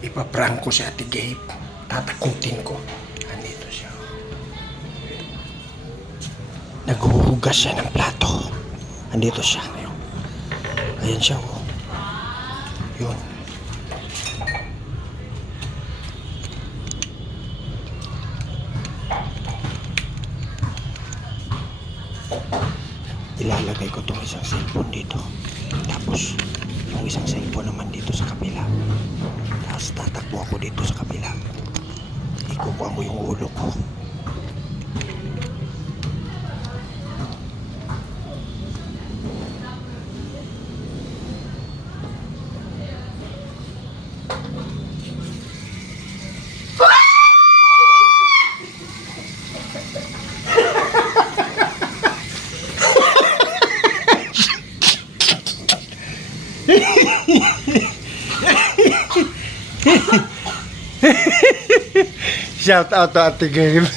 Ipaprank ko si Ate Gabe. Tatakutin ko. Andito siya. Naghuhugas siya ng plato. Andito siya ngayon. Ayan siya, oh. Yun. Ilalagay ko itong isang cellphone dito. Tapos, yung isang cellphone naman dito sa kabila. Tapos tatakbo ako dito sa kabila. Ikukuha ko yung ulo ko. Shout out to Ate Gabe.